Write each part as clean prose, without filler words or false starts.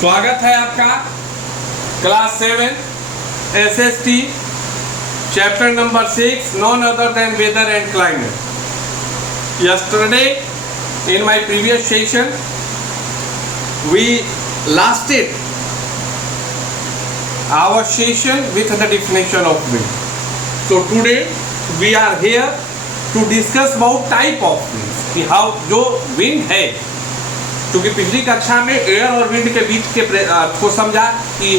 स्वागत है आपका class 7 SST chapter number 6 none other than weather and climate. Yesterday in my previous session we lasted our session with the definition of wind. So today we are here to discuss about type of winds कि how जो wind है, क्योंकि पिछली कक्षा में air और wind के बीच के को समझा कि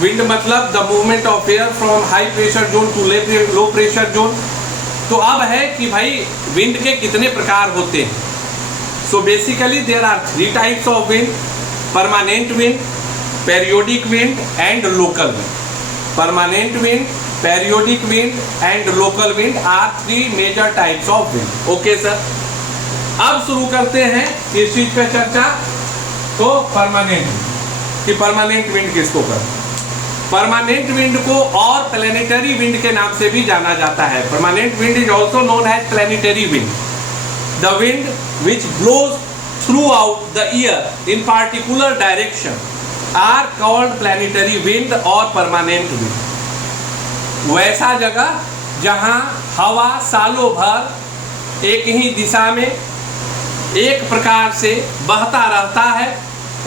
विंड मतलब the movement of air from high pressure zone to low pressure zone. तो अब है कि भाई विंड के कितने प्रकार होते हैं. So basically there are 3 types of wind: permanent wind, periodic wind and local wind. Permanent wind, periodic wind and local wind are 3 major types of wind. Okay sir, अब शुरू करते हैं इस चीज पे चर्चा. तो परमानेंट कि परमानेंट विंड किसको कहते हैं. परमानेंट विंड को और प्लैनेटरी विंड के नाम से भी जाना जाता है. Permanent wind is also known as planetary wind. The wind which blows throughout the year in particular direction are called planetary wind और परमानेंट विंड. वैसा जगह जहां हवा सालों भर एक ही दिशा में एक प्रकार से बहता रहता है,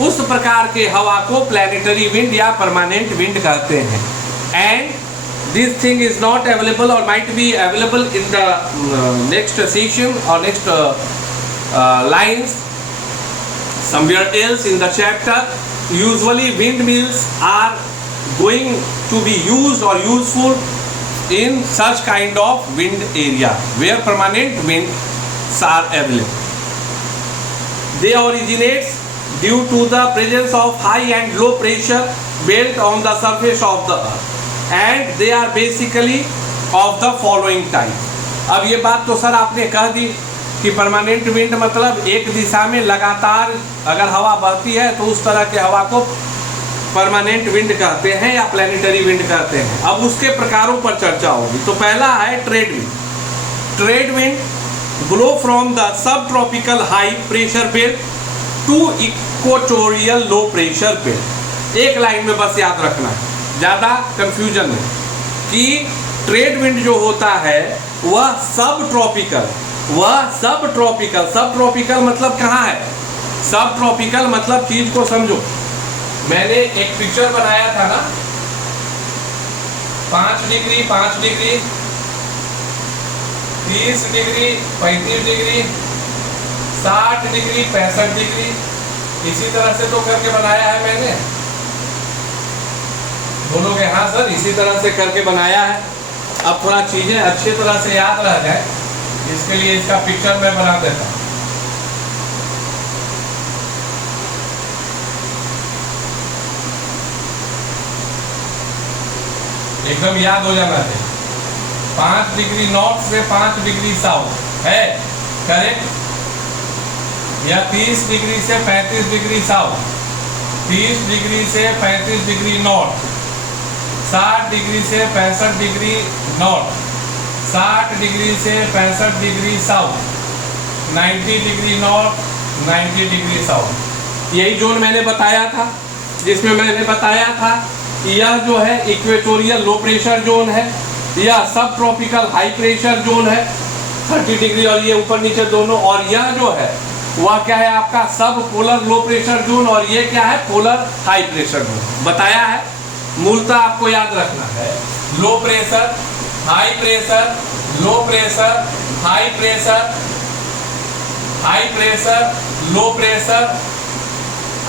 उस प्रकार के हवा को प्लैनेटरी विंड या परमानेंट विंड कहते हैं. And this thing is not available और might be available in the next session और next lines somewhere else in the chapter. Usually wind mills are going to be used और useful in such kind of wind area where permanent winds are available. They originate due to the presence of high and low pressure belt on the surface of the earth and they are basically of the following type. अब ये बात तो sir आपने कह दी कि permanent wind मतलब एक दिशा में लगातार अगर हवा बहती है तो उस तरह के हवा को परमानेंट विंड कहते हैं या प्लैनेटरी विंड कहते हैं. अब उसके प्रकारों पर चर्चा होगी. तो पहला है trade wind. Trade wind blow from the subtropical high pressure belt to equatorial low pressure belt. एक लाइन में बस याद रखना है, ज़्यादा कंफ्यूजन नहीं, कि ट्रेड विंड जो होता है वह सब ट्रॉपिकल सब ट्रॉपिकल मतलब कहाँ है. सब ट्रॉपिकल मतलब चीज को समझो. मैंने एक पिक्चर बनाया था ना, 5 degree 5 degree 30 degree 35 degree 60 degree 65 degree, इसी तरह से तो करके बनाया है मैंने. बोलोगे हाँ सर इसी तरह से करके बनाया है. अब थोड़ा चीजें अच्छी तरह से याद रह जाए इसके लिए इसका पिक्चर मैं बना देता हूँ. एकदम याद हो जाना चाहिए. 5 डिग्री नॉर्थ से 5 डिग्री साउथ है करेक्ट, या 30 डिग्री से 35 डिग्री साउथ, 30 डिग्री से 35 डिग्री नॉर्थ, 60 डिग्री से 65 डिग्री नॉर्थ, 60 डिग्री से 65 degree south, 90 degree north, 90 degree south. यही जोन मैंने बताया था, जिसमें मैंने बताया था यह जो है इक्वेटोरियल लो प्रेशर जोन है, यह सब ट्रॉपिकल हाई प्रेशर जोन है 30 डिग्री और ये ऊपर नीचे दोनों, और यह जो है वह क्या है आपका सब पोलर लो प्रेशर जोन और ये क्या है पोलर हाई प्रेशर जोन. बताया है. मूलतः आपको याद रखना है low pressure high pressure, low pressure high pressure, high pressure low pressure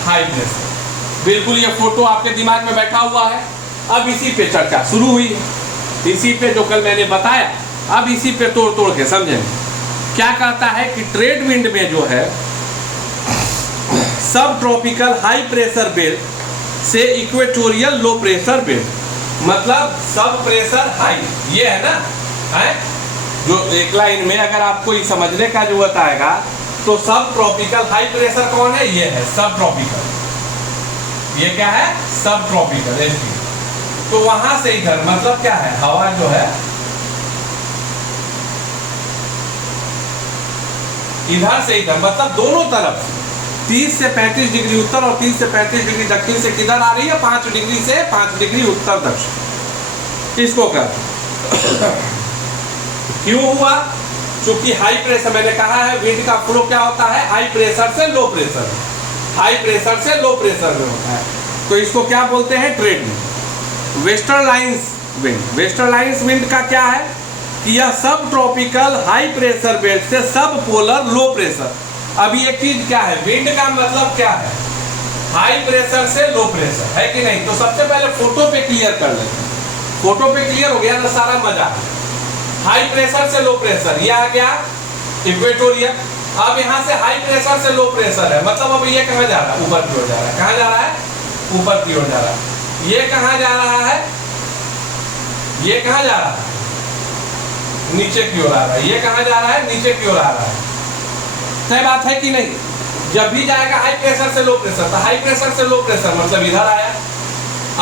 high pressure. बिल्कुल ये फोटो आपके दिमाग में बैठा हुआ है. अब इसी पे चर्चा शुरू हुई है, इसी पे जो कल मैंने बताया, अब इसी पे तोड़ के समझेंगे. क्या कहता है कि ट्रेड विंड में जो है सब ट्रॉपिकल हाई प्रेशर बेल्ट से इक्वेटोरियल लो प्रेशर बेल्ट, मतलब सब प्रेशर हाई, ये है ना है जो एक लाइन में अगर आपको ये समझने का जरूरत आएगा तो सब ट्रॉपिकल हाई प्रेशर कौन है, ये है सब ट्रॉपिकल. ये क्या है सब ट्रॉपिकल एसपी. तो वहां से इधर मतलब क्या है हवा जो है इधर से इधर मतलब दोनों तरफ 30 से 35 डिग्री उत्तर और 30 से 35 डिग्री दक्षिण से किधर आ रही है? 5 डिग्री से 5 डिग्री उत्तर दक्षिण, इसको कहते हैं। क्यों हुआ? क्योंकि हाई प्रेशर, मैंने कहा है विंड का फ्लो क्या होता है? हाई प्रेशर से लो प्रेशर, हाई प्रेशर से लो प्रेशर में होता है, तो इसको क्या बोलते हैं? Trade wind. Westerlies wind, westerlies wind का क्या है कि यह सब ट्रॉपिकल हाई प्रेशर बेल्ट से सब पोलर लो प्रेशर। अभी एक चीज क्या है, विंड का मतलब क्या है? हाई प्रेशर से लो प्रेशर, है कि नहीं? तो सबसे पहले फोटो पे क्लियर कर लेते हैं। फोटो पे क्लियर हो गया तो सारा मजा। हाई प्रेशर से लो प्रेशर, ये आ गया इक्वेटोरियल। अब यहाँ से हाई प्रेशर से लो प्रेशर है, मतलब अब ये कहाँ जा रहा है? ऊपर की ओर जा रहा है। कहाँ जा रहा है? ऊपर की ओर जा रहा है। ये कहाँ जा रहा है? ये कहाँ जा रहा है? नीचे की ओर आ रहा है। ये कहाँ जा रहा है? नीचे की ओर आ रहा है। तय बात है कि नहीं? जब भी जाएगा हाई प्रेशर से लो प्रेशर, तो हाई प्रेशर से लो प्रेशर मतलब इधर आया।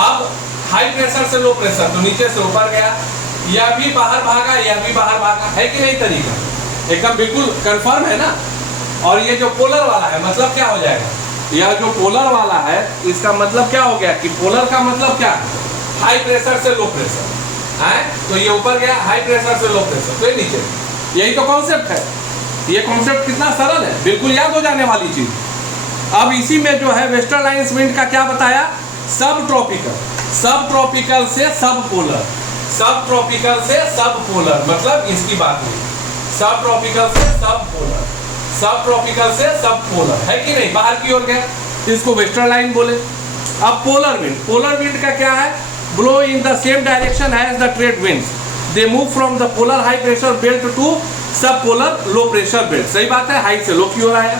अब हाई प्रेशर से लो प्रेशर तो नीचे से ऊपर गया। यह भी बाहर भागा, यह भी बाहर भागा, है कि नहीं? तरीका एकदम बिल्कुल कंफर्म है ना। और ये जो पोलर वाला है मतलब क्या हो जाएगा? यह जो पोलर वाला है इसका मतलब क्या हो गया कि पोलर का मतलब क्या है? हाई प्रेशर से लो प्रेशर है। तो ये ऊपर गया, हाई प्रेशर से लो प्रेशर तो ये नीचे। यही तो कॉन्सेप्ट है। ये कॉन्सेप्ट कितना सरल है, बिल्कुल याद हो जाने वाली चीज। अब इसी में जो है वेस्टरलाइंस विंड का क्या बताया? सब ट्रॉपिकल, सब ट्रॉपिकल से सब पोलर, सब ट्रॉपिकल से सब पोलर, मतलब इसकी बात हुई। सब ट्रॉपिकल से सब पोलर, सब ट्रॉपिकल से सब पोलर, है कि नहीं? बाहर की ओर गया, इसको वेस्टरलाइन बोले। अब पोलर विंड, पोलर विंड का क्या है? Blow in the same direction as the trade winds, they move from the polar high pressure belt to subpolar low pressure belt. सही बात है, हाई से लो की ओर आया।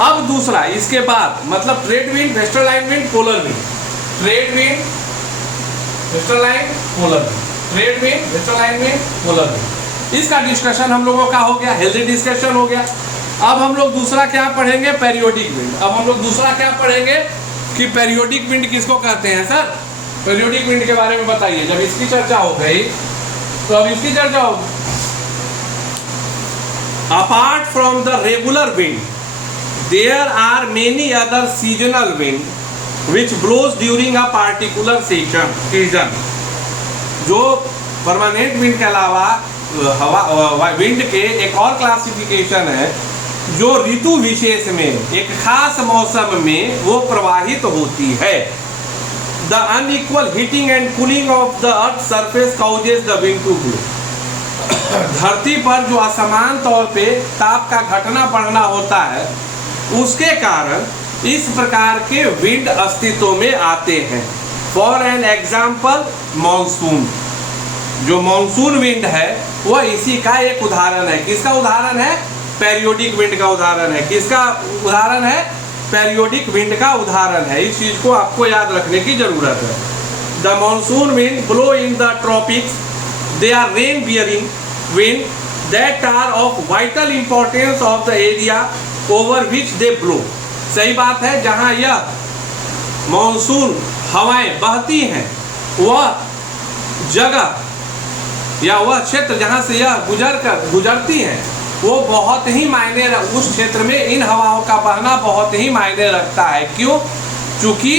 अब दूसरा इसके बाद मतलब trade wind, westerly wind, polar wind. Trade wind, westerly, polar wind, trade wind, westerly wind, polar wind. इसका डिस्कशन हम लोगों का हो गया, हेल्दी डिस्कशन हो गया। अब हम लोग दूसरा क्या पढ़ेंगे? Periodic wind. अब हम लोग दूसरा क्या पढ़ेंगे कि पेरियोडिक विंड किसको कहते हैं? सर पेरियोडिक विंड के बारे में बताइए। जब इसकी चर्चा हो गई तो अब इसकी चर्चा होगी। Apart from the regular wind there are many other seasonal wind which blows during a particular season. जो परमानेंट विंड के अलावा हवा विंड के एक और क्लासिफिकेशन है जो ऋतु विशेष में एक खास मौसम में वो प्रवाहित होती है। The unequal heating and cooling of the earth surface causes the wind to blow. धरती पर जो असमान तौर पे ताप का घटना बढ़ना होता है उसके कारण इस प्रकार के विंड अस्तित्व में आते हैं। फॉर एन एग्जाम्पल मॉनसून, जो मॉनसून विंड है वह इसी का एक उदाहरण है। किसका उदाहरण है? पेरियोडिक विंड का उदाहरण है। किसका उदाहरण है? पेरियोडिक विंड का उदाहरण है। इस चीज को आपको याद रखने की जरूरत है। The monsoon wind blow in the tropics, they are rain bearing wind that are of vital importance of the area over which they blow. सही बात है, जहां यह मॉनसून हवाएं बहती हैं वह जगह या वह क्षेत्र जहां से यह गुजरती हैं वो बहुत ही मायने, उस क्षेत्र में इन हवाओं का बहना बहुत ही मायने रखता है। क्यों? चूंकि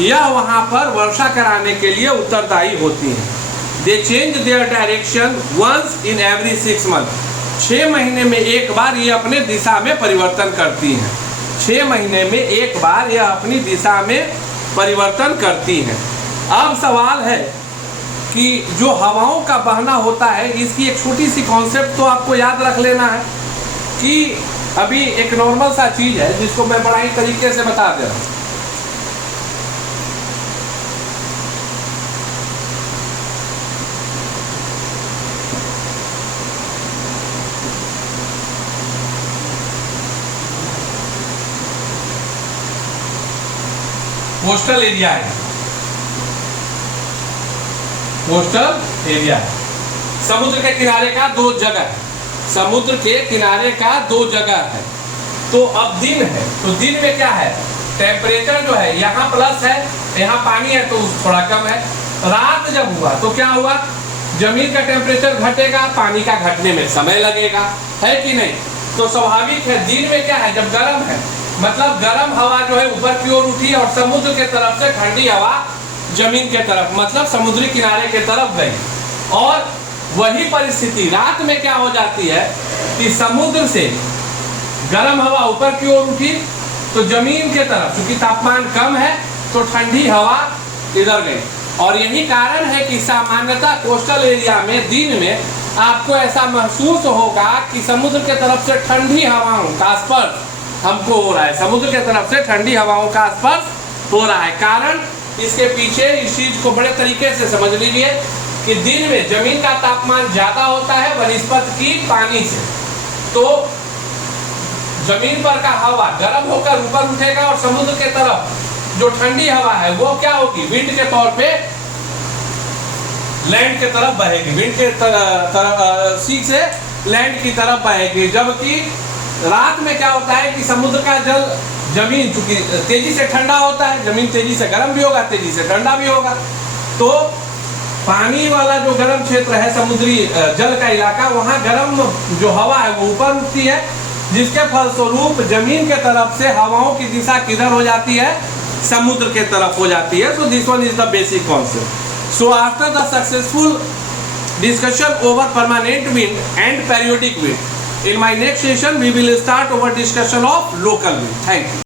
यह वहां पर वर्षा कराने के लिए उत्तरदायी होती हैं। They change their direction once in every 6 month. 6 महीने में एक बार ये अपने दिशा में परिवर्तन करती हैं। 6 महीने में एक बार यह अपनी दिशा में परिवर्तन करती हैं। अब सवाल है कि जो हवाओं का बहना होता है इसकी एक छोटी सी कॉन्सेप्ट तो आपको याद रख लेना है कि अभी एक नॉर्मल सा चीज है जिसको मैं बड़ा ही तरीके से बता दे रहा हूं। कोस्टल एरिया है, कोस्टल एरिया है। समुद्र के किनारे का 2 जगह है, समुद्र के किनारे का 2 जगह है। तो अब दिन है तो दिन में क्या है? टेम्परेचर जो है यहाँ प्लस है, यहाँ पानी है तो थोड़ा कम है। रात जब हुआ तो क्या हुआ? जमीन का टेम्परेचर घटेगा, पानी का घटने में समय लगेगा, है कि नहीं? तो स्वाभाविक है दिन में क्या है? जब गर्म है मतलब गर्म हवा जो है ऊपर की ओर उठी और समुद्र के तरफ से ठंडी हवा जमीन के तरफ, मतलब समुद्री किनारे के तरफ गई। और वही परिस्थिति रात में क्या हो जाती है कि समुद्र से गर्म हवा ऊपर की ओर उठी तो जमीन के तरफ, क्योंकि तापमान कम है तो ठंडी हवा इधर गई। और यही कारण है कि सामान्यतः कोस्टल एरिया में दिन में आपको ऐसा महसूस होगा कि समुद्र के तरफ से ठंडी हवाओं का स्पर्श हमको हो रहा है, समुद्र के तरफ से ठंडी हवाओं का स्पर्श हो रहा है। कारण इसके पीछे इस चीज को बड़े तरीके से समझ लीजिए कि दिन में जमीन का तापमान ज्यादा होता है बनस्पत की पानी से, तो जमीन पर का हवा गर्म होकर ऊपर उठेगा और समुद्र के तरफ जो ठंडी हवा है वो क्या होगी, विंड के तौर पे लैंड के तरफ बहेगी, विंड के सी से लैंड की तरफ बहेगी। जबकि रात में क्या होता है कि समुद्र का जल जमीन चूंकि तेजी से ठंडा होता है, जमीन तेजी से गर्म भी होगा, तेजी से ठंडा भी होगा, तो पानी वाला जो गर्म क्षेत्र है समुद्री जल का इलाका, वहाँ गर्म जो हवा है वो ऊपर उठती है, जिसके फलस्वरूप जमीन के तरफ से हवाओं की दिशा किधर हो जाती है, समुद्र के तरफ हो जाती है। So this one is the basic concept. So after the successful discussion over permanent wind and periodic wind, in my next session we will start our discussion of local wind. Thank you.